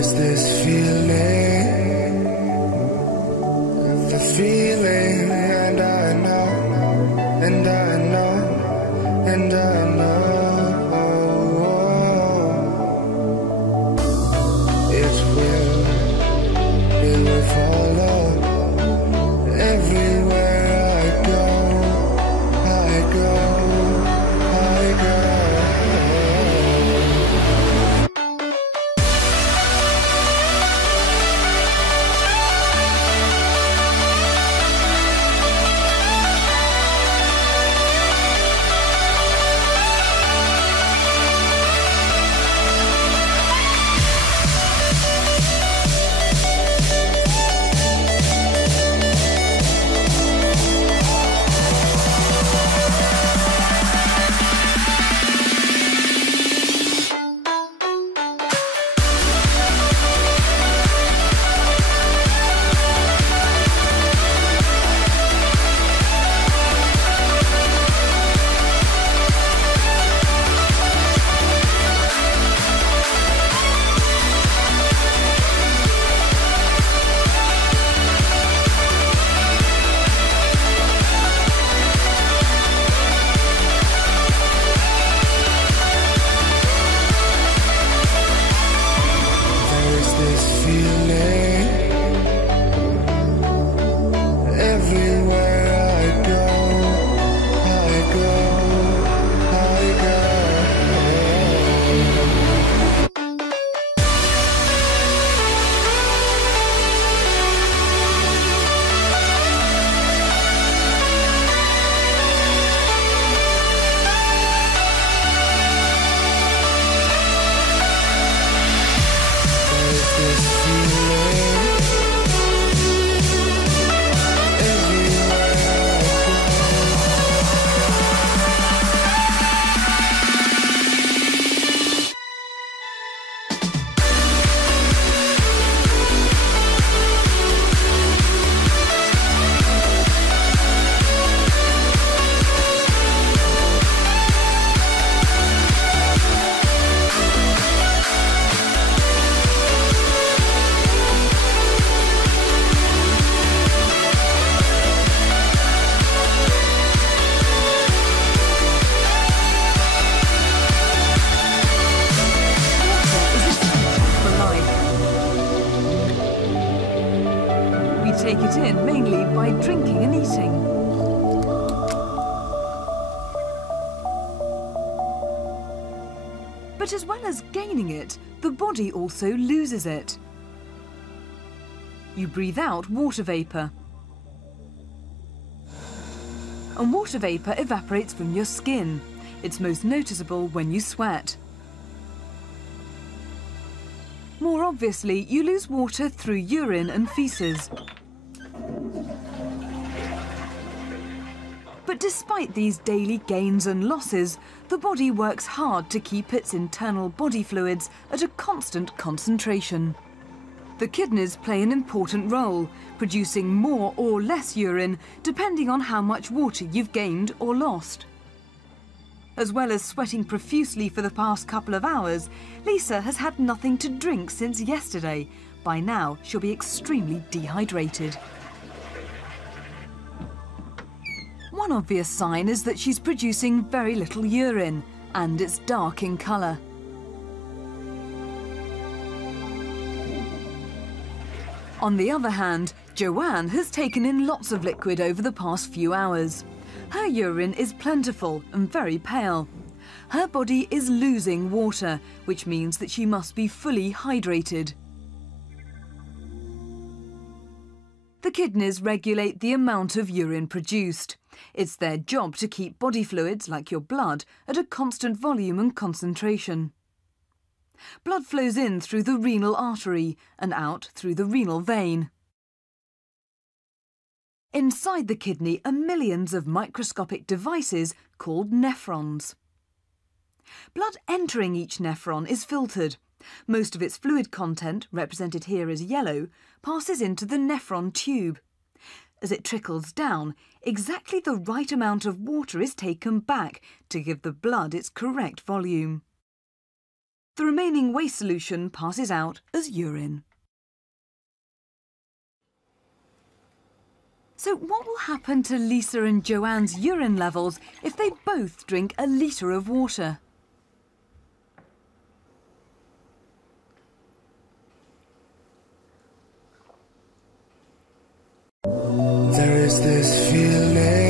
is this feeling, the feeling, and I know, and I know, and I know. It will follow everywhere I go, I go, I go. Take it in mainly by drinking and eating. But as well as gaining it, the body also loses it. You breathe out water vapour. And water vapour evaporates from your skin. It's most noticeable when you sweat. More obviously, you lose water through urine and faeces. But despite these daily gains and losses, the body works hard to keep its internal body fluids at a constant concentration. The kidneys play an important role, producing more or less urine depending on how much water you've gained or lost. As well as sweating profusely for the past couple of hours, Lisa has had nothing to drink since yesterday. By now, she'll be extremely dehydrated. One obvious sign is that she's producing very little urine, and it's dark in colour. On the other hand, Joanne has taken in lots of liquid over the past few hours. Her urine is plentiful and very pale. Her body is losing water, which means that she must be fully hydrated. The kidneys regulate the amount of urine produced. It's their job to keep body fluids, like your blood, at a constant volume and concentration. Blood flows in through the renal artery and out through the renal vein. Inside the kidney are millions of microscopic devices called nephrons. Blood entering each nephron is filtered. Most of its fluid content, represented here as yellow, passes into the nephron tube. As it trickles down, exactly the right amount of water is taken back to give the blood its correct volume. The remaining waste solution passes out as urine. So what will happen to Lisa and Joanne's urine levels if they both drink a litre of water? There is this feeling